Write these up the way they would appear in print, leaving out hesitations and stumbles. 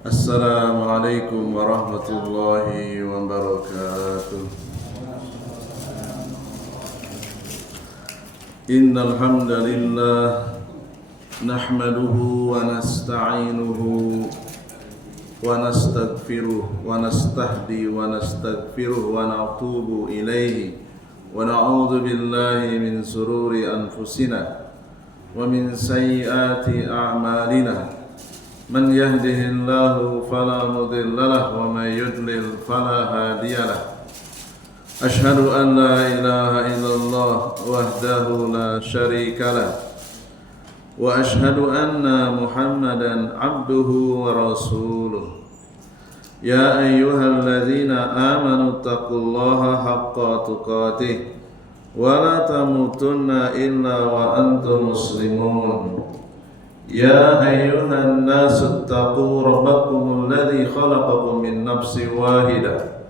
Assalamualaikum warahmatullahi wabarakatuh. Innal hamdalillah nahmaduhu wa nasta'inuhu wa nastaghfiruh wa nastahdi wa nastaghfiruh wa natubu ilaihi wa na'udzu billahi min sururi anfusina wa min sayyiati a'malina. Man yahdihillahu fala mudilla lahu wa man yudlil fala hadiya lahu. Asyhadu an la ilaha illallah wahdahu la syarika lahu wa asyhadu anna Muhammadan abduhu wa rasuluh. Ya ayyuhalladzina amanu taqullaha haqqa tuqatih wa la tamutunna illa wa antum muslimun. Ya ayyuhan nasu taqu rabbakum alladhi khalaqakum min nafsin wahidah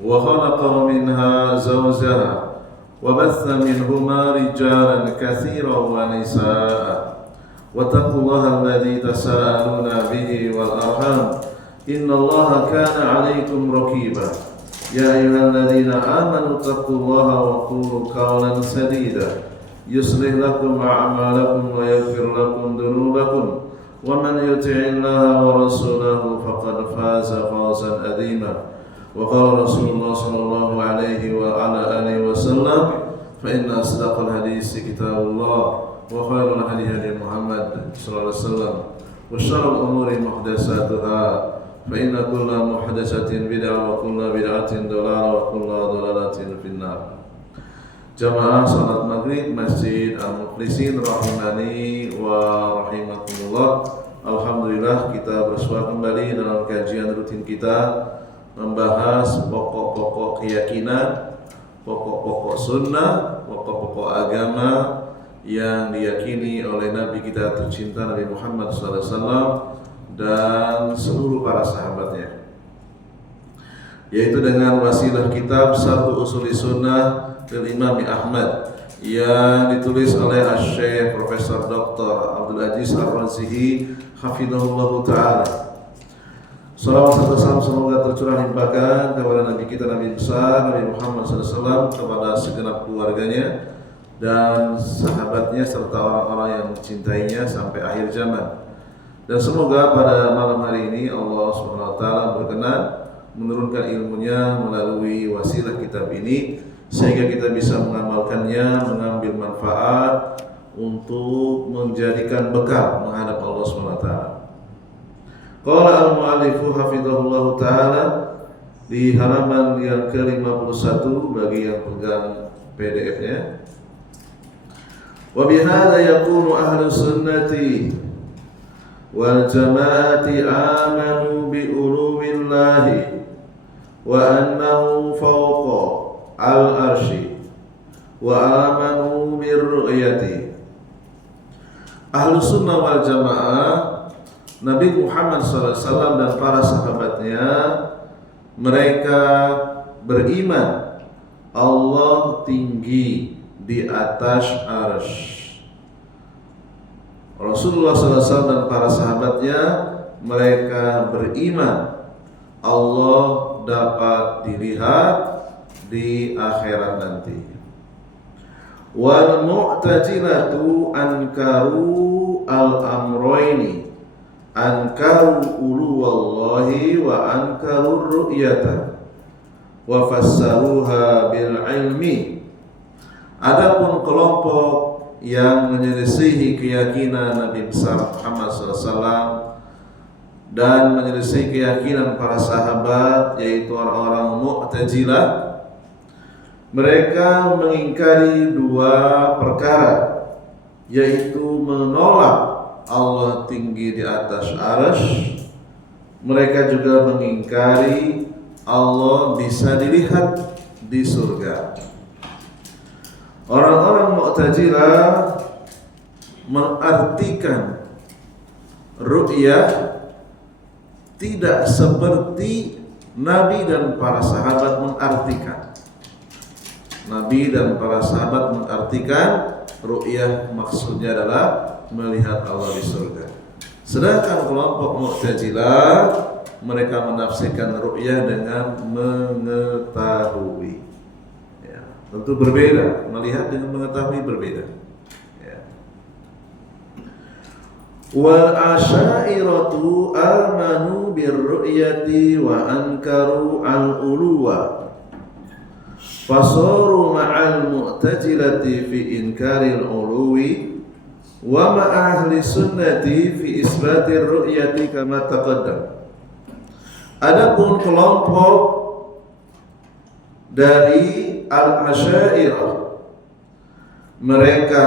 wa khalaqa minha zawjaha wa batha minhuma rijalan katsiran wa nisaa'a wattaqullaha alladhi tasaaluna bihi wal arham innallaha kana 'alaykum raqiba. Ya ayyuhalladzina amanu taqullaha wa qulu qawlan sadida yuslih lakum a'malakum wa yaghfir lakum dhunubakum wa man yuti'illaha wa rasulahu faqad faza fawzan 'azima. Wa qala Rasulullah sallallahu alaihi wa ala alihi wasallam fa inna asdaqal hadisi kitabullah wa khairul hadi hadi Muhammad sallallahu alaihi wasallam wa syarrul umuri muhdatsatuha fa inna kulla muhdatsatin bid'ah wa kulla bid'atin dhalalah wa kulla dhalalatin finnar. Jamaah salat maghrib Masjid Al-Mukhlisin rahimani wa rahimakumullah. Alhamdulillah kita bersua kembali dalam kajian rutin kita membahas pokok-pokok keyakinan, pokok-pokok sunnah, pokok-pokok agama yang diyakini oleh Nabi kita tercinta Nabi Muhammad SAW dan seluruh para sahabatnya, yaitu dengan wasilah kitab Satu Usuli Sunnah dari Imam Ahmad yang ditulis oleh Syekh Profesor Dr. Abdul Aziz Ar-Razihi hafizahullah ta'ala. Salawat serta salam semoga tercurah limpahkan kepada Nabi kita, Nabi besar Nabi Muhammad SAW, kepada segenap keluarganya dan sahabatnya serta orang-orang yang mencintainya sampai akhir zaman. Dan semoga pada malam hari ini Allah SWT berkenan menurunkan ilmunya melalui wasilah kitab ini, sehingga kita bisa mengamalkannya, mengambil manfaat untuk menjadikan bekal menghadap Allah SWT. Qala al-mu'allifu hafizahullah ta'ala di halaman yang ke-51 bagi yang pegang PDF-nya. Wa bihadza yakunu ahlu sunnati wal jama'ati amanu bi uluwillahi wa annahu fawqa al-arsy wa amanu birru'yati. Ahlu sunnah wal jamaah, Nabi Muhammad SAW dan para sahabatnya, mereka beriman Allah tinggi di atas arsy. Rasulullah SAW dan para sahabatnya, mereka beriman Allah dapat dilihat di akhirat nanti. Wal mu'tazilatu ankaru al-amroini, ankaru uluwallahi wa ankaru ru'yata wa fassaruha bil ilmi. Adapun kelompok yang menyelisihi keyakinan Nabi besar Muhammad SAW dan menyelisihi keyakinan para sahabat, yaitu orang-orang Mu'tazilah, mereka mengingkari dua perkara, yaitu menolak Allah tinggi di atas arsy. Mereka juga mengingkari Allah bisa dilihat di surga. Orang-orang Mu'tazilah mengartikan ru'yah tidak seperti Nabi dan para sahabat mengartikan. Nabi dan para sahabat mengartikan ru'yah maksudnya adalah melihat Allah di surga. Sedangkan kelompok Mu'tazilah mereka menafsirkan ru'yah dengan mengetahui. Ya, tentu berbeda, melihat dengan mengetahui berbeda. Ya. Wal asy'ariyatu amanu birru'yati wa ankaru al-uluwa. Fasaru ma'al mu'tazilati fi inkaril uluwi wa ma'ahli sunnati fi isbatir ru'yati kama taqaddam. Adapun kelompok dari al-asy'ariyah, mereka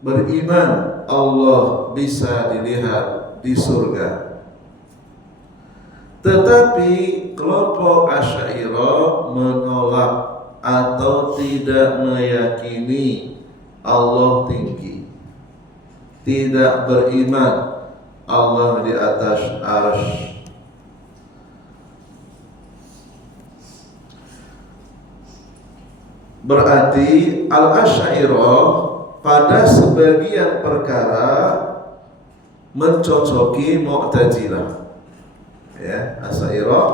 beriman Allah bisa dilihat di surga. Tetapi kelompok Asy'ariyah menolak atau tidak meyakini Allah tinggi, tidak beriman Allah di atas arsy. Berarti al-Asy'ariyah pada sebagian perkara mencocoki Mu'tazilah. Ya, Asy'ariyah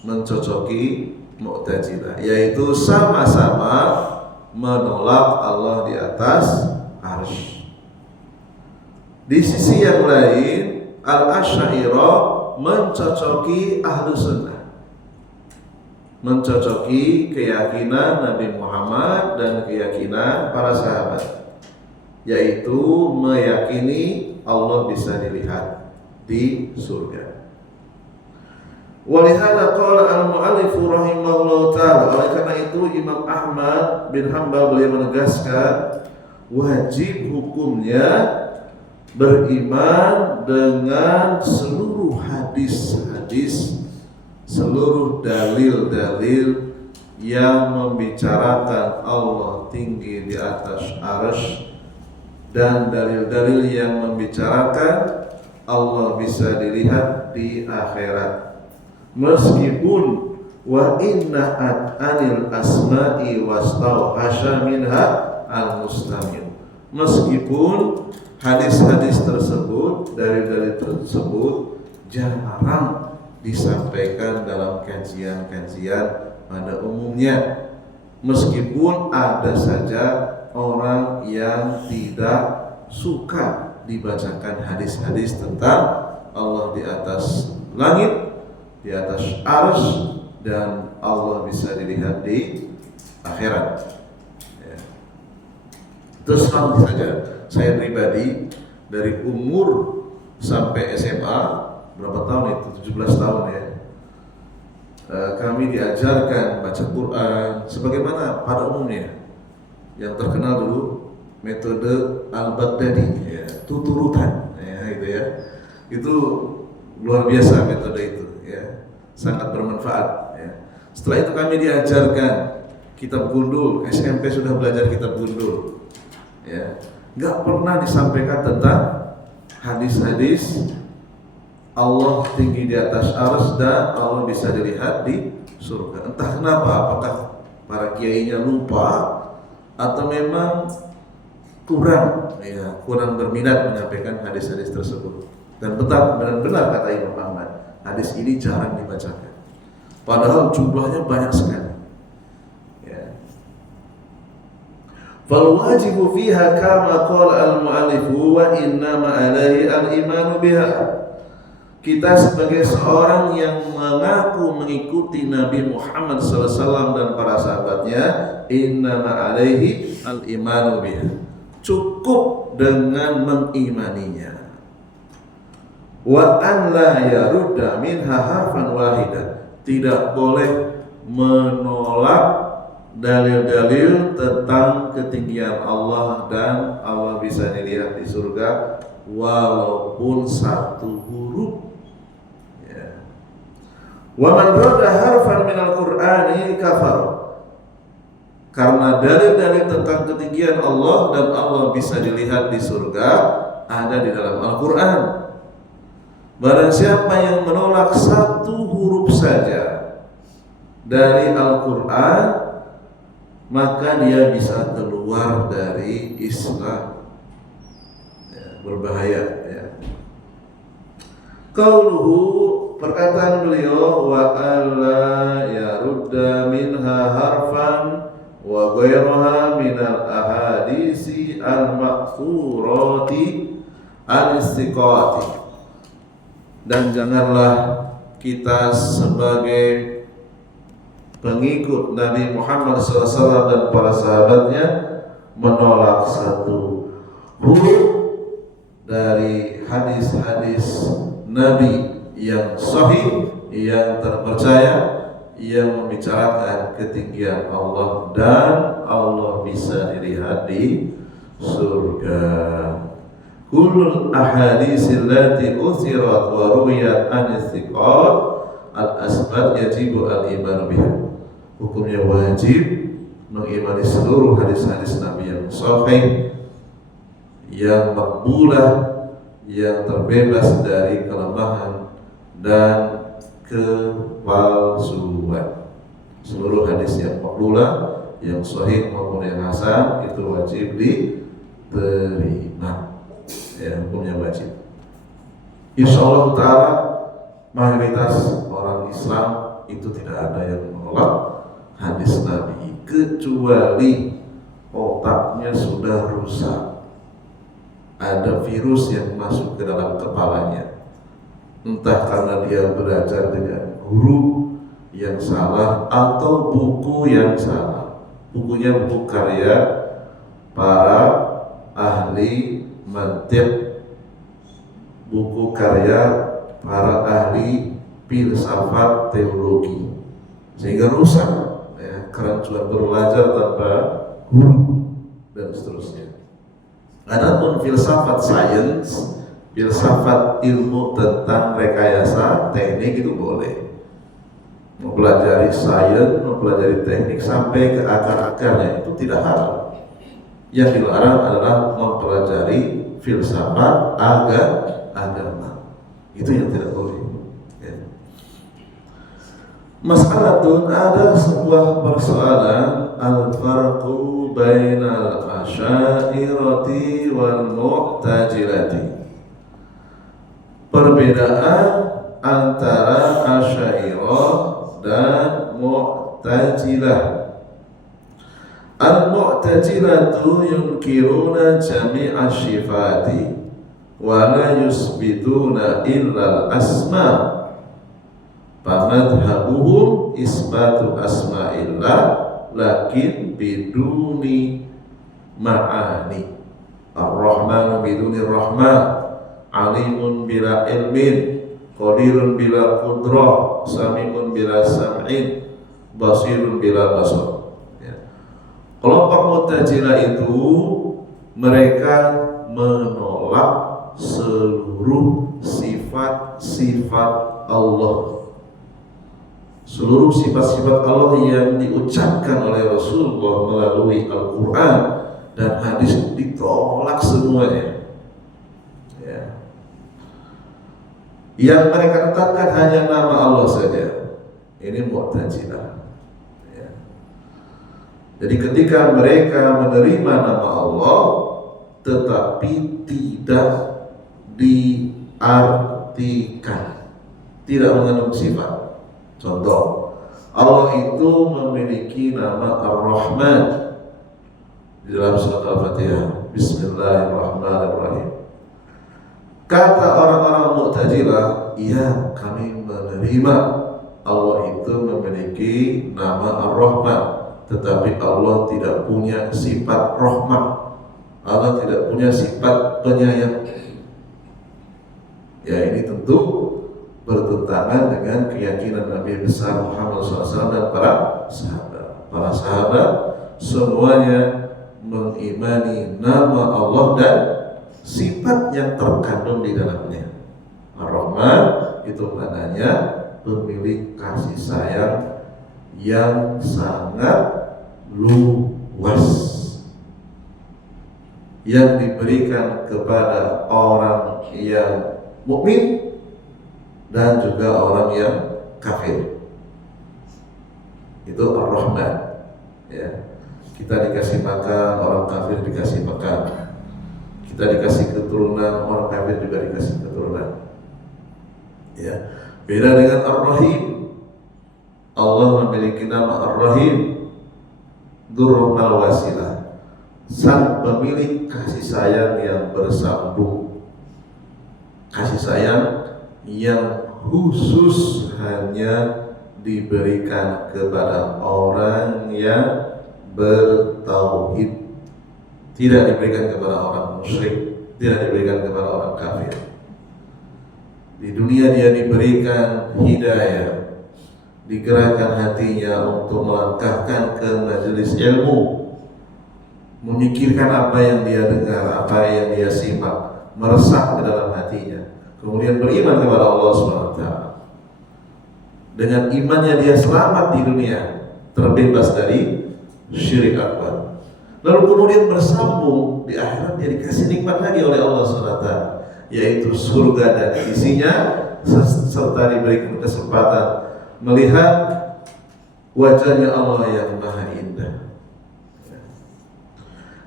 mencocoki Mu'tazilah, yaitu sama-sama menolak Allah di atas arsy. Di sisi yang lain, al-Asy'ariyah mencocoki Ahlus Sunnah, mencocoki keyakinan Nabi Muhammad dan keyakinan para sahabat, yaitu meyakini Allah bisa dilihat di surga. Walihada qala al-mu'allif rahimahullah ta'ala, oleh karena itu Imam Ahmad bin Hanbal beliau menegaskan wajib hukumnya beriman dengan seluruh hadis-hadis, seluruh dalil-dalil yang membicarakan Allah tinggi di atas arsy dan dalil-dalil yang membicarakan Allah bisa dilihat di akhirat. Meskipun wa inna anil asma'i wastauhasya minha al-muslimin, meskipun hadis-hadis tersebut, dalil-dalil tersebut jarang disampaikan dalam kajian-kajian pada umumnya, meskipun ada saja orang yang tidak suka dibacakan hadis-hadis tentang Allah di atas langit, di atas arsy, dan Allah bisa dilihat di akhirat. Ya. Terus terang saja, saya pribadi dari umur sampai SMA, berapa tahun itu? 17 tahun ya. Kami diajarkan baca Quran sebagaimana pada umumnya. Yang terkenal dulu metode Al-Baghdadi, ya, tuturutan, ya, itu ya. Itu luar biasa metode itu, ya, sangat bermanfaat. Ya. Setelah itu kami diajarkan kitab gundul, SMP sudah belajar kitab gundul, ya. Nggak pernah disampaikan tentang hadis-hadis Allah tinggi di atas arsy dan Allah bisa dilihat di surga. Entah kenapa, apakah para kiainya lupa atau memang kurang berminat menyampaikan hadis-hadis tersebut. Dan benar kata Imam Ahmad, hadis ini jarang dibacakan, padahal jumlahnya banyak sekali. Ya. Fal wajibu fiha kama qala al-mu'allif wa innama alaihi al-imanu biha. Kita sebagai seorang yang mengaku mengikuti Nabi Muhammad SAW dan para sahabatnya, innama alaihi al-imanu biha, cukup dengan mengimaninya. Wa an la yarudda minha harfan wahidan, tidak boleh menolak dalil-dalil tentang ketinggian Allah dan Allah bisa dilihat di surga walaupun satu huruf. Ya. Wa man radda harfan minal Qur'ani kafar. Karena dalil-dalil tentang ketinggian Allah dan Allah bisa dilihat di surga ada di dalam Al-Quran. Barang siapa yang menolak satu huruf saja dari Al-Quran, maka dia bisa keluar dari Islam. Ya, berbahaya. Ya. Qauluhu, perkataan beliau, wa alla yarudda minha harfan wa ghayraha minal ahadisi al-ma'thurati al-istiqati. Dan janganlah kita sebagai pengikut Nabi Muhammad SAW dan para sahabatnya menolak satu huruf dari hadis-hadis Nabi yang sahih, yang terpercaya, yang membicarakan ketinggian Allah dan Allah bisa dilihat di surga. Kullul ahaditsil lati uthirat wa ruwiyat an istiqat al-asbat yajibu al-iman biha. Hukumnya wajib mengimani seluruh hadis-hadis Nabi yang sahih, yang makbulah, yang terbebas dari kelemahan dan kepalsuan. Seluruh hadis yang makbulah, yang sahih maupun yang hasan itu wajib diterima. Ya, hukumnya wajib. Insyaallah ta'ala mayoritas orang Islam itu tidak ada yang menolak hadis Nabi, kecuali otaknya sudah rusak. Ada virus yang masuk ke dalam kepalanya, entah karena dia belajar dengan guru yang salah atau buku yang salah. Bukunya buku karya para ahli mantiq, buku karya para ahli filsafat teologi, sehingga rusak ya, karena cuma belajar tanpa guru dan seterusnya. Adapun filsafat sains, filsafat ilmu tentang rekayasa teknik itu boleh. Mempelajari sains, mempelajari teknik sampai ke akar-akarnya itu tidak haram. Yang dilarang adalah mempelajari filsafat agama. Itu yang tidak boleh. Ya. Mas'alatun, ada sebuah persoalan, al-farqu bainal asy'ariyati wal mu'tazilati. Perbedaan antara asy'ariyah dan mu'tazilah. Al-mu'tazilatu yunkiruna jami'a syifati wa la yusbituna illa al-asma'. Famadhabuhum isbatu asma'illah lakin biduni ma'ani. Ar-Rahmanu biduni rahman, alimun bila ilmin, qadirun bila qudrah, sami'un bila sam'in, basirun bila basar. Ya. Kelompok Mu'tazilah itu mereka menolak seluruh sifat-sifat Allah. Seluruh sifat-sifat Allah yang diucapkan oleh Rasulullah melalui Al-Quran dan hadis ditolak semuanya. Ya. Yang mereka tetapkan hanya nama Allah saja. Ini Mu'tazilah. Ya. Jadi ketika mereka menerima nama Allah tetapi tidak diartikan, tidak mengandung sifat. Contoh, Allah itu memiliki nama Ar-Rahman di dalam surat Al-Fatihah. Bismillahirrahmanirrahim. Kata orang-orang Mu'tazilah, iya kami menerima Allah itu memiliki nama Ar-Rahman, tetapi Allah tidak punya sifat rahmah. Allah tidak punya sifat penyayang. Ya, ini tentu bertentangan dengan keyakinan Nabi besar Muhammad SAW dan para sahabat. Para sahabat semuanya mengimani nama Allah dan sifat yang terkandung di dalamnya. Ar-Rahman itu maknanya pemilik kasih sayang yang sangat luas, yang diberikan kepada orang yang mukmin dan juga orang yang kafir. Itu Ar-Rahman. Ya. Kita dikasih makan, orang kafir dikasih makan. Kita dikasih keturunan, orang kafir juga dikasih keturunan. Ya, beda dengan Ar-Rahim. Allah memiliki nama Ar-Rahim, Dzurrahmal Wasilah, sang pemilik kasih sayang yang bersambung, kasih sayang yang khusus hanya diberikan kepada orang yang bertauhid, tidak diberikan kepada orang musyrik, tidak diberikan kepada orang kafir. Di dunia dia diberikan hidayah, digerakkan hatinya untuk melangkahkan ke majelis ilmu, memikirkan apa yang dia dengar, apa yang dia simak, meresap ke dalam hatinya, kemudian beriman kepada Allah SWT. Dengan imannya dia selamat di dunia, terbebas dari syirik akbar. Lalu kemudian bersambung di akhirat, dia dikasih nikmat lagi oleh Allah SWT, yaitu surga dan isinya, serta diberikan kesempatan melihat wajahnya Allah yang maha indah.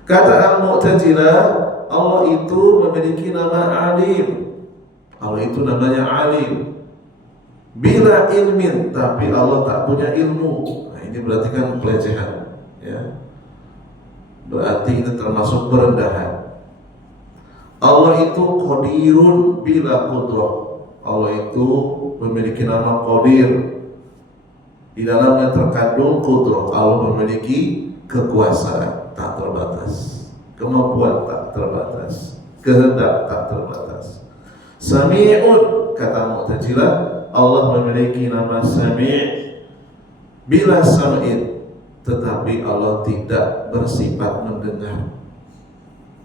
Kata Al-Mu'tazilah, Allah itu memiliki nama Alim. Allah itu namanya Alim bila ilmin, tapi Allah tak punya ilmu. Nah, ini berarti kan pelecehan, ya. Berarti ini termasuk perendahan. Allah itu Qadirun bila qudrah. Allah itu memiliki nama Qadir. Di dalamnya terkandung qudrah. Allah memiliki kekuasaan tak terbatas, kemampuan tak terbatas, kehendak tak terbatas. Sami'un, kata Mu'tazilah, Allah memiliki nama Sami' bila sam'in, tetapi Allah tidak bersifat mendengar.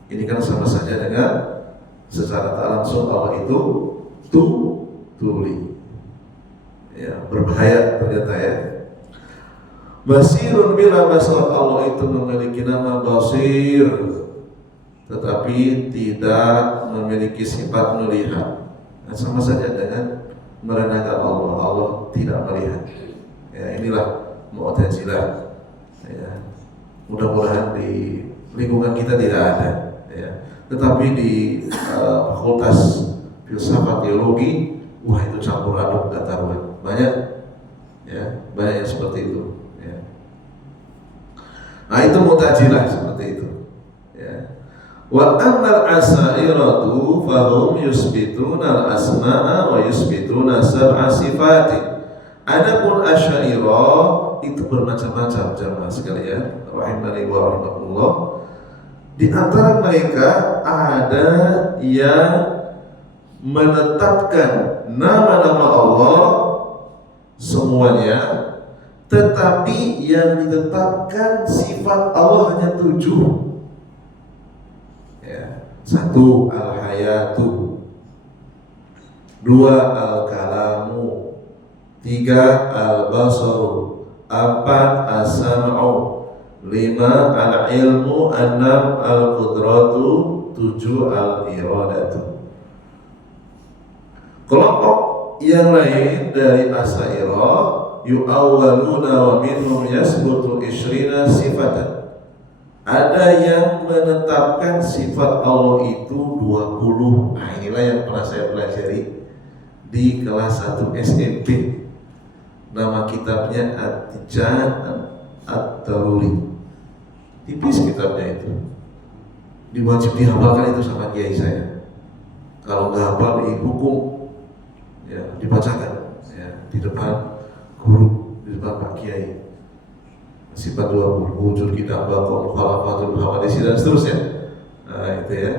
Ini kan sama saja dengan secara tak langsung Allah itu tuli. Ya, berbahaya ternyata ya. Basirun bila basar, Allah itu memiliki nama Basir, tetapi tidak memiliki sifat melihat. Nah, sama saja dengan merendahkan Allah. Allah tidak melihat. Ya, inilah Mu'tazilah. Ya, mudah-mudahan di lingkungan kita tidak ada. Ya, tetapi di fakultas filsafat teologi, wah itu campur aduk gak taruhan. Banyak, ya, banyak yang seperti itu. Ya. Nah itu Mu'tazilah seperti itu. Ya. Wa ammal asairatu fahum yusbituna al-asma'a wa yusbituna sab'a sifati. Adapun Asy'ariyah itu bermacam-macam jamaah sekalian, rahimani wa rahimakumullah. Di antara mereka ada yang menetapkan nama-nama Allah semuanya, tetapi yang ditetapkan sifat Allah hanya 7. Ya. 1 al-hayatu, 2 al-kalamu, 3 al-basaru, 4 as-sam'u, 5 al-ilmu, 6 al-qudratu, 7 al-iradatu. Kelompok yang lain dari Asy'ariyah yu'awwaluna wa minhum yasbutu 20 sifatan. Ada yang menetapkan sifat Allah itu 20. Nah, inilah yang pernah saya pelajari di kelas 1 SMP. Nama kitabnya At-Tijan At-Taruri. Tipis kitabnya itu. Diwajib dihafalkan itu sama kiai saya. Kalau nggak hafal dihukum, ya dibacakan, ya di depan guru, di depan Pak Kiai. Sifat 20, wujud kita bakal khalafatul hawadisi dan seterusnya. Nah itu ya.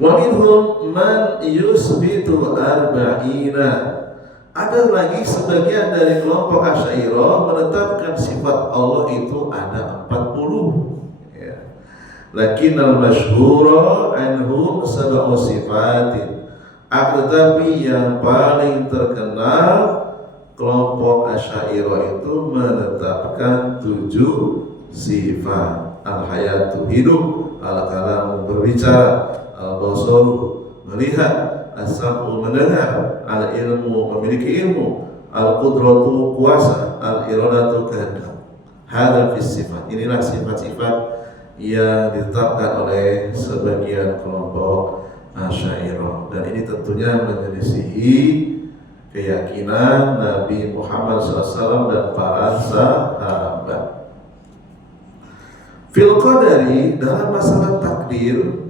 Wa minhum man yusbitu arba'ina. Ada lagi sebagian dari kelompok Asy'ariyah menetapkan sifat Allah itu ada 40. Ya. Lakinnal masyhura anhum sab'u sifatin. Tetapi yang paling terkenal kelompok Asy'ariyah itu menetapkan 7 sifat. Al-hayatu hidup, al-kalamu berbicara, al-basaru melihat, as-sam'u mendengar, al-ilmu memiliki ilmu, al-qudratu kuasa, al-iradatu kehendak. Hadza fi sifat. Inilah sifat-sifat yang ditetapkan oleh sebagian kelompok Asy'ariyah, dan ini tentunya menyelisihi keyakinan Nabi Muhammad SAW dan para sahabat. Fil qadari, dalam masalah takdir,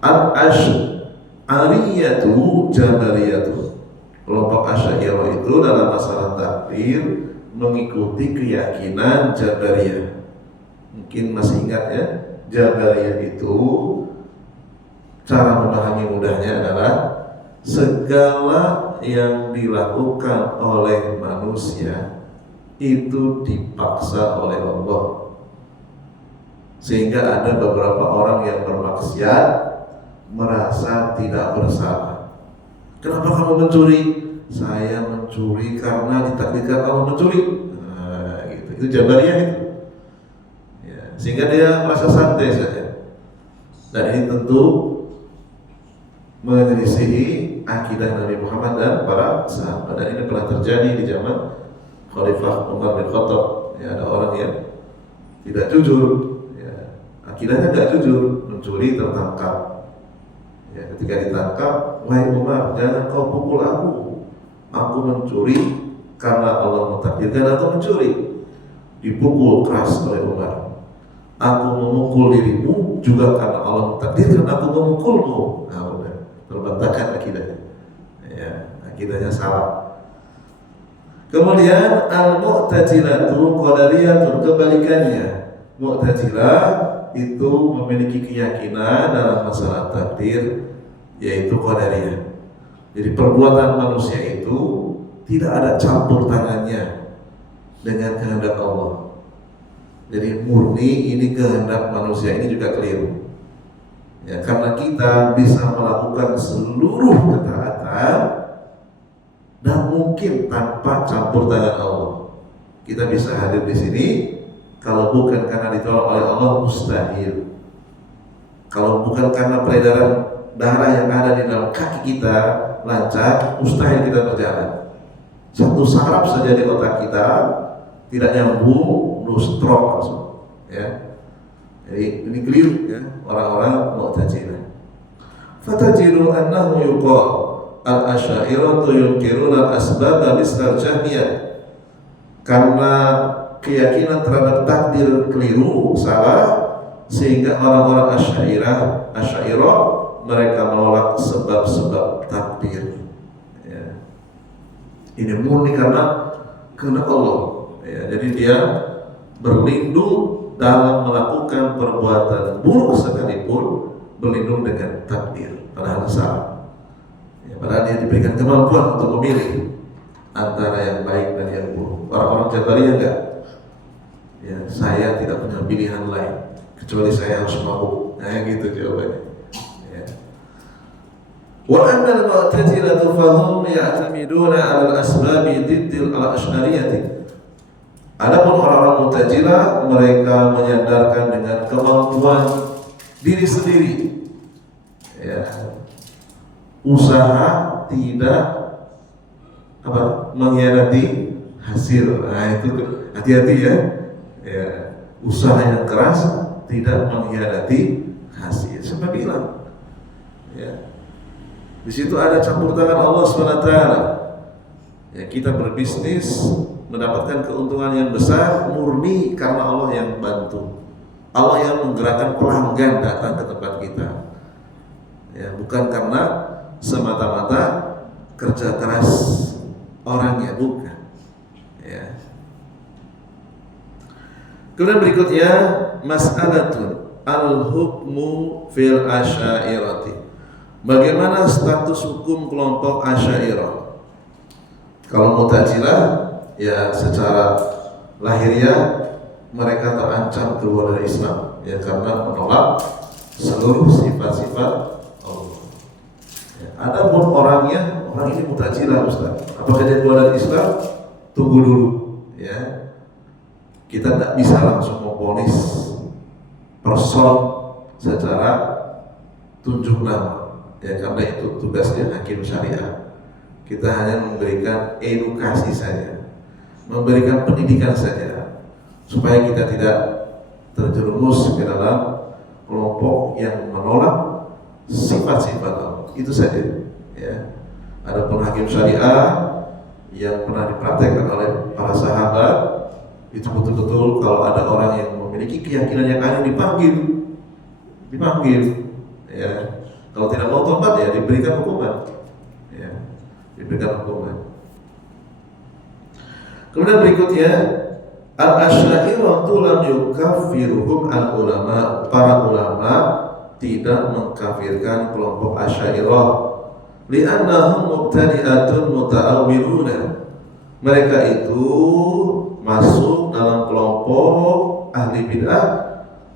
al-asy'ariyatu jabariyatu, kelompok Asy'ariyah itu dalam masalah takdir mengikuti keyakinan Jabariyah. Mungkin masih ingat ya, Jabariyah itu cara memahami mudahnya adalah segala yang dilakukan oleh manusia itu dipaksa oleh Allah, sehingga ada beberapa orang yang bermaksiat merasa tidak bersalah. Kenapa kamu mencuri? Saya mencuri karena ditakdirkan Allah mencuri. Nah, gitu. Itu Jabariyah itu. Ya, sehingga dia merasa santai saja. Dan ini tentu menyelisihi akidah Nabi Muhammad dan para sahabat. Dan ini pernah terjadi di zaman Khalifah Umar bin Khattab. Ya, ada orang yang tidak jujur, ya, akidahnya tidak jujur, mencuri, tertangkap. Ya, ketika ditangkap, wahai Umar, jangan kau pukul aku mencuri karena Allah mentakdirkan aku mencuri. Dipukul keras oleh Umar. Aku memukul dirimu juga karena Allah mentakdirkan aku memukulmu. Nah, udah terbantahkan akidahnya. Ya, akidahnya salah. Kemudian al-mu'tazilatu qadariyatun, kebalikannya. Mu'tazilah itu memiliki keyakinan dalam masalah takdir, yaitu qadariyah. Jadi perbuatan manusia itu tidak ada campur tangannya dengan kehendak Allah. Jadi murni ini kehendak manusia, ini juga keliru. Ya, karena kita bisa melakukan seluruh ketaatan dan mungkin tanpa campur tangan Allah. Kita bisa hadir di sini, kalau bukan karena ditolong oleh Allah mustahil. Kalau bukan karena peredaran darah yang ada di dalam kaki kita lancar, mustahil kita berjalan. Satu saraf saja di otak kita tidak nyambung, lu stroke langsung. Ya, jadi ini keliru ya orang-orang Mu'tazilah. Fatajidu annahu yuqal al-asy'ariyatu yunkiruna al-asbab misal Jahmiyah. Karena keyakinan terhadap takdir keliru, salah, sehingga orang-orang Asy'ariyah mereka menolak sebab-sebab takdir. Ya. Ini murni karena kehendak Allah. Ya, jadi dia berlindung dalam melakukan perbuatan buruk sekalipun, berlindung dengan takdir, padahal salah. Ya, padahal dia diberikan kemampuan untuk memilih antara yang baik dan yang buruk. Orang-orang Jabariyah enggak. Ya, saya tidak punya pilihan lain kecuali saya harus mau. Nah, gitu jawabannya. Wa anna al-mu'tazilatu fahum ya'tamiduna 'ala al-asbabi diddil al-asy'ariyah. Adapun orang-orang Mu'tazilah, mereka menyandarkan dengan kemampuan diri sendiri. Ya. Usaha tidak mengkhianati hasil. Nah, itu hati-hati ya. Ya. Usaha yang keras tidak mengkhianati hasil. Siapa bilang? Ya. Di situ ada campur tangan Allah SWT. Ya, kita berbisnis mendapatkan keuntungan yang besar murni karena Allah yang bantu. Allah yang menggerakkan pelanggan datang ke tempat kita. Ya, bukan karena semata-mata kerja keras orangnya, bukan. Ya. Kemudian berikutnya mas'alatun al-hukmu fil asy'ariyati. Bagaimana status hukum kelompok Asy'ariyah? Kalau Mu'tazilah, ya secara lahiriah mereka terancam keluar dari Islam, ya karena menolak seluruh sifat-sifat Allah. Ya, ada pun orangnya, orang ini Mu'tazilah, Ustaz. Apakah dia keluar dari Islam? Tunggu dulu, ya. Kita tidak bisa langsung memvonis person secara tunjuk nama. Ya, karena itu tugasnya hakim syariah. Kita hanya memberikan edukasi saja, memberikan pendidikan saja, supaya kita tidak terjerumus ke dalam kelompok yang menolak sifat-sifat Allah. Itu saja. Ya. Adapun hakim syariah yang pernah dipraktekkan oleh para sahabat itu betul-betul kalau ada orang yang memiliki keyakinan yang aneh dipanggil, ya. Kalau tidak mau tobat ya diberikan hukuman, ya, diberikan hukuman. Kemudian berikutnya al-asy'ariyah lam yukaffiruhum al-ulama. Para ulama tidak mengkafirkan kelompok Asy'ariyah li'annahum mubtadi'atun muta'awwiluna. Mereka itu masuk dalam kelompok ahli bid'ah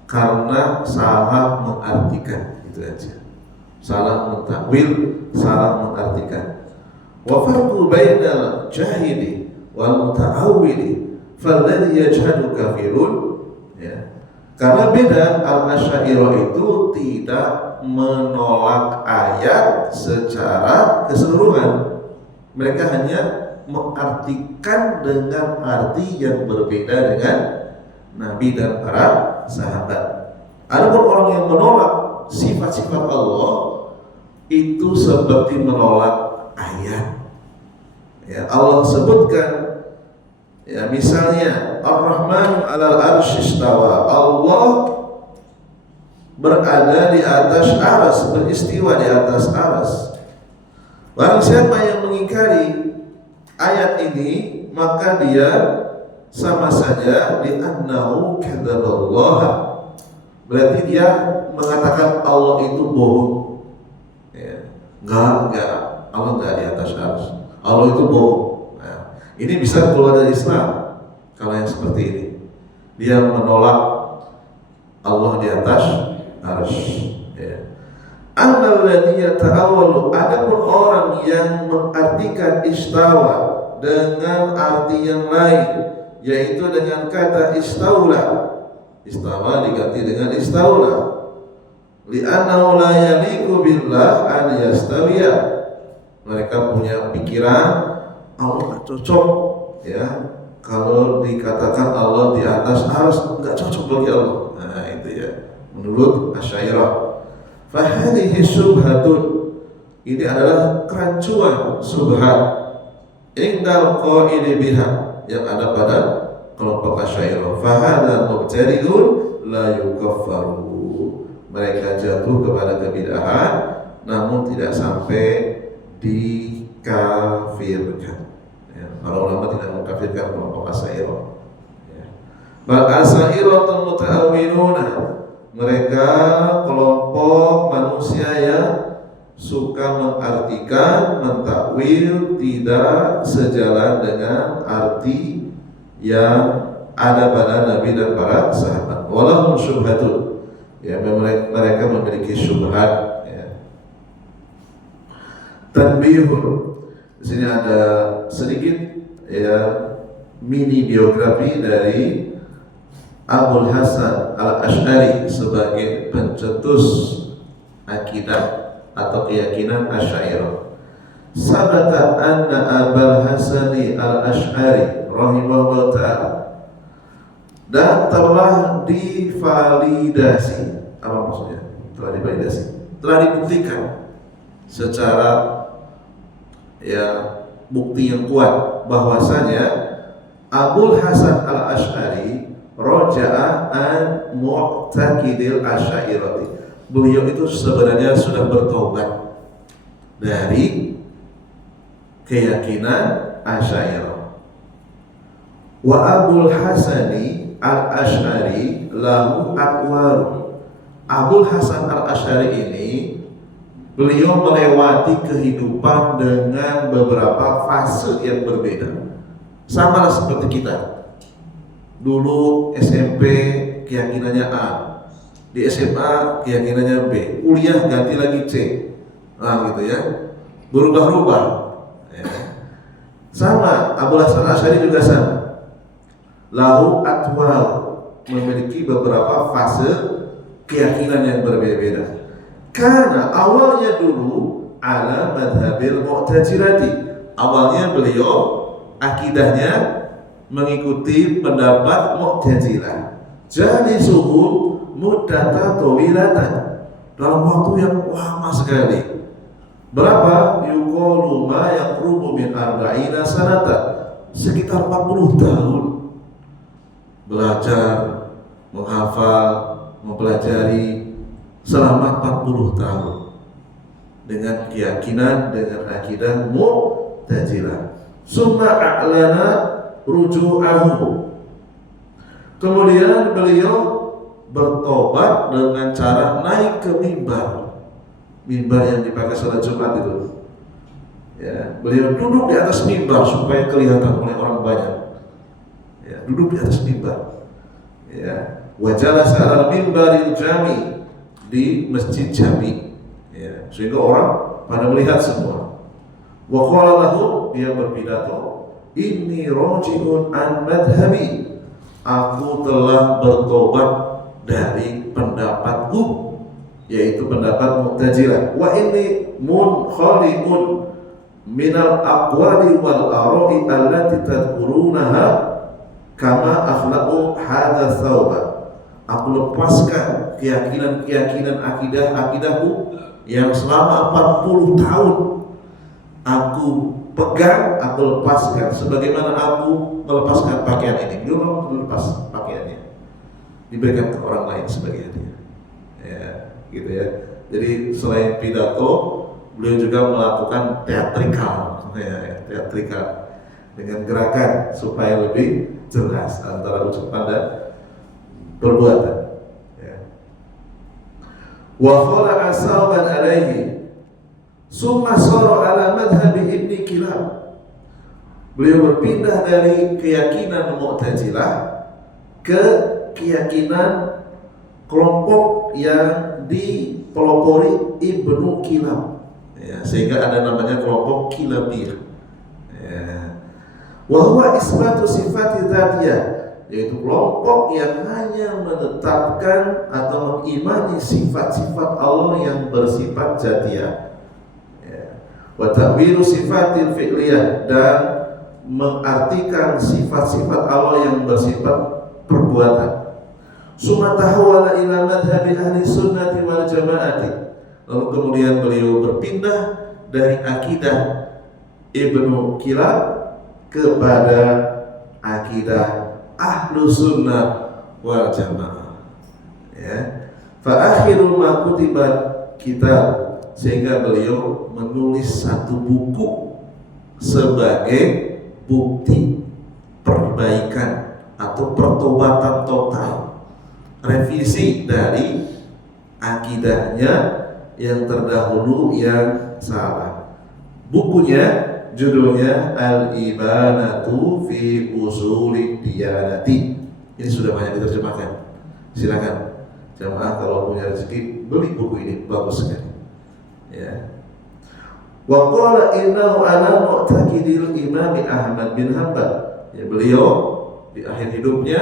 karena salah mengartikan, itu aja. Salah mentakwil, salah mengartikan. Wa farqu bainal jahili wal muta'awwili falladhi yajhadu kafirun, ya. Karena beda, al-asy'ariyah itu tidak menolak ayat secara keseluruhan. Mereka hanya mengartikan dengan arti yang berbeda dengan Nabi dan para sahabat. Adapun orang yang menolak sifat-sifat Allah itu seperti menolak ayat. Ya, Allah sebutkan, ya, misalnya Ar-Rahmanu 'alal 'arsy istawa. Allah berada di atas aras, beristiwa di atas aras. Barang siapa yang mengingkari ayat ini, maka dia sama saja li'annahu kadzaballaha. Berarti dia mengatakan Allah itu bohong. Ya. Enggak, Allah enggak di atas aras. Allah itu bohong. Nah, ini bisa keluar dari Islam kalau yang seperti ini. Dia menolak Allah di atas arsy. Ya. Annalladzi yata'awwalu, adapun orang yang mengartikan istawa dengan arti yang lain, yaitu dengan kata istaula. Istawa diganti dengan istaula. Li'annahu la yaliqu billah an yastawiya. Mereka punya pikiran Allah nggak cocok, ya. Kalau dikatakan Allah di atas arsy nggak cocok bagi Allah. Nah, itu ya. Menurut Asy'ariyah, fahadhihi syubhatun, ini adalah kerancuan, subhat indal qaili biha, yang ada pada kelompok Asy'ariyah. Fahadha mubtadi'un la yukaffaru. Mereka jatuh kepada kebid'ahan namun tidak sampai dikafirkan. Ya, para ulama tidak mengkafirkan kelompok Asy'ariyah. Ya. Bal asy'ariyatun muta'awwiluna, mereka kelompok manusia yang suka mengartikan, mentakwil, tidak sejalan dengan arti yang ada pada Nabi dan para sahabat. Walahum syubhatun, ya, mereka memiliki syubhat. Tanbihun, di sini ada sedikit, ya, mini biografi dari Abul Hasan Al-Asy'ari sebagai pencetus akidah atau keyakinan Asy'ariyah. Sabata anna Abul Hasan Al-Asy'ari rahimahullah ta'ala, dan telah divalidasi. Apa maksudnya? Telah divalidasi, telah dibuktikan secara, ya, bukti yang kuat bahwasanya Abul Hasan Al-Asy'ari raja'a an mu'taqidil asy'ariyati. Beliau itu sebenarnya sudah bertobat dari keyakinan Asy'ariyah. Wa Abul Hasani Al-Asy'ari lahu aqwal. Abul Hasan Al-Asy'ari ini beliau melewati kehidupan dengan beberapa fase yang berbeda. Sama seperti kita. Dulu SMP keyakinannya A, di SMA keyakinannya B, kuliah ganti lagi C. Nah, gitu ya. Berubah-ubah. Ya. Sama, Abul Hasan Asy'ari juga sama. Lahu atwal, memiliki beberapa fase keyakinan yang berbeda-beda. Karena awalnya dulu ala madhabil mu'tazilati, awalnya beliau akidahnya mengikuti pendapat Mu'tazilah. Jadi suhu muddata tawilatan, dalam waktu yang lama sekali. Berapa? Yuqalu ma yaqrubu min arba'ina sanata, sekitar 40 tahun belajar, menghafal, mempelajari selama 40 tahun dengan keyakinan, dengan akidah Mu'tazilah. Summa a'lana ruju'ahu, kemudian beliau bertobat dengan cara naik ke mimbar yang dipakai salat Jumat itu. Ya, beliau duduk di atas mimbar supaya kelihatan oleh orang banyak. Ya, duduk di atas mimbar. Ya, wa jalasa 'alal mimbaril jami, di masjid Jami. Ya, sehingga orang pada melihat semua. Wa qala lahu, dia berpidato, inni raji'un an madhhabi, aku telah bertobat dari pendapatku, yaitu pendapat Mu'tazilah. Wa inni munkhali'un minal aqwali wal ara'i allati tadhkurunaha kama akhlaqu hadha thawba. Aku lepaskan keyakinan akidahku yang selama 40 tahun aku pegang, aku lepaskan sebagaimana aku melepaskan pakaian ini. Belum melepas pakaiannya, diberikan ke orang lain sebagai hadiah. Ya, gitu ya. Jadi selain pidato, beliau juga melakukan teatrikal, ya, teatrikal dengan gerakan supaya lebih jelas antara ucapan dan perbuatan. Ya. Wa qala asaban alaihi summa sara ala madhhabi Ibni Kilab. Beliau berpindah dari keyakinan Mu'tazilah ke keyakinan kelompok yang dipelopori Ibnu Kilab. Ya, sehingga ada namanya kelompok Kilabiyah. Ya. Wa huwa isbatu sifati dzatiyah, yaitu kelompok yang hanya menetapkan atau mengimani sifat-sifat Allah yang bersifat dzatiyah. Wa ta'wilu sifatil fi'liyah, dan mengartikan sifat-sifat Allah yang bersifat perbuatan. Summa tahawala ila madhhabi ahli sunnati wal jamaati, lalu kemudian beliau berpindah dari akidah Ibnu Kilab kepada akidah ahlu sunnah wal jamaah. Ya. Fa akhiru ma kutiba kitab, sehingga beliau menulis satu buku sebagai bukti perbaikan atau pertobatan total, revisi dari akidahnya yang terdahulu yang salah. Bukunya judulnya Al-Ibanatu fi Usulid Diyanati. Ini sudah banyak diterjemahkan. Silakan jamaah kalau punya rezeki beli buku ini, bagus sekali. Ya. Wa qala innahu ala mu'taqidil Imam Ahmad bin Hanbal. Ya, beliau di akhir hidupnya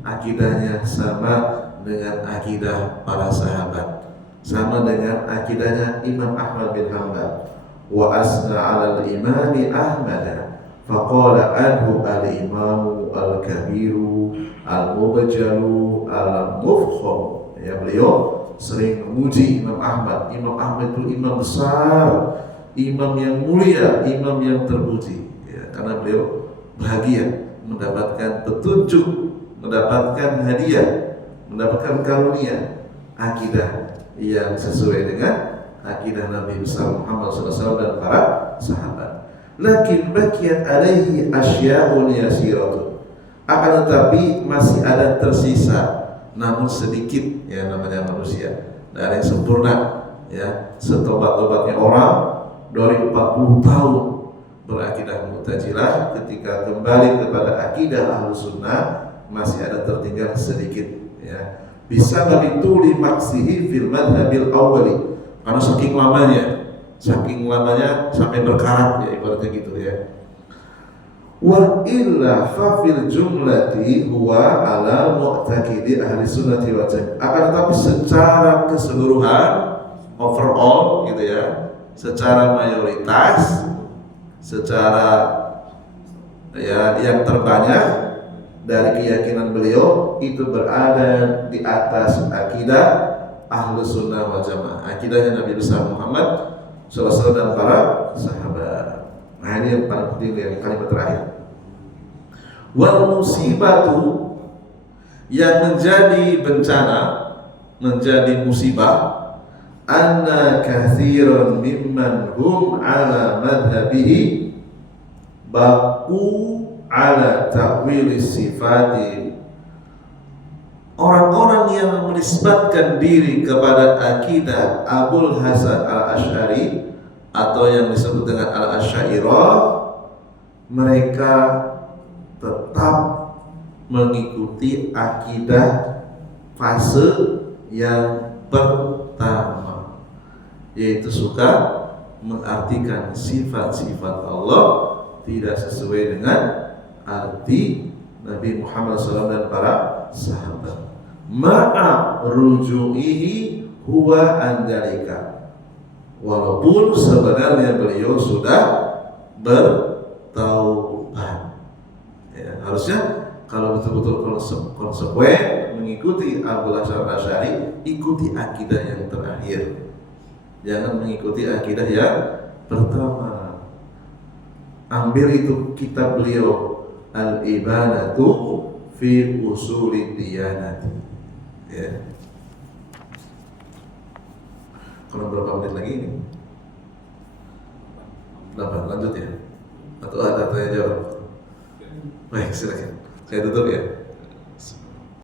akidahnya sama dengan akidah para sahabat, sama dengan akidahnya Imam Ahmad bin Hanbal. Wa asna 'ala al-Imam Ahmad faqala anhu al-Imam al-Kabiru al-Mubajjalu al-Mufkham. Ya, beliau sering memuji Imam Ahmad. Imam Ahmad itu imam besar, imam yang mulia, imam yang terpuji. Ya, karena beliau bahagia mendapatkan petunjuk, mendapatkan hadiah, mendapatkan karunia akidah yang sesuai dengan akidah Nabi besar Muhammad SAW dan para sahabat. Lakin bakiyat alaihi asya'un yasiratun, akan tetapi masih ada tersisa, namun sedikit, ya namanya manusia, dan yang sempurna. Ya, setobat-tobatnya orang dari 40 tahun berakidah Mu'tazilah, ketika kembali kepada akidah Ahlus Sunnah masih ada tertinggal sedikit. Ya, bisa babituli maksihi fil madhabil awwali, karena saking lamanya sampai berkarat, ya ibaratnya gitu ya. Wa illa fa fil jumlati huwa ala mu'taqidi ahli sunnati wal jamaah. Akan tetapi secara keseluruhan, overall gitu ya, secara mayoritas, secara ya yang terbanyak dari keyakinan beliau itu berada di atas akidah Ahlus Sunnah wal Jamaah, akidahnya Nabi besar Muhammad SAW dan para sahabat. Nah ini yang paling penting, yang kalimat terakhir. Wal musibatu, yang menjadi bencana, menjadi musibah, anna katsiran mimman hum ala madhabihi baqu ala ta'wil sifati. Orang-orang yang menisbatkan diri kepada akidah Abul Hasan Al-Asy'ari atau yang disebut dengan Al-Asy'ariyah, mereka tetap mengikuti akidah fase yang pertama, yaitu suka mengartikan sifat-sifat Allah tidak sesuai dengan arti Nabi Muhammad SAW dan para sahabat. Ma'a ruju'ihi huwa andalika, walaupun sebenarnya beliau sudah bertaubat. Ya, harusnya kalau betul-betul konsekuen mengikuti Abul Hasan Asy'ari, ikuti akidah yang terakhir, jangan mengikuti akidah yang pertama. Ambil itu kitab beliau Al-Ibanatu fi Usulid Diyanati. Ya. Kalau berapa menit lagi ini? 8, lanjut ya? Atau ada tanya jawab? Baik, silakan. Saya tutup ya.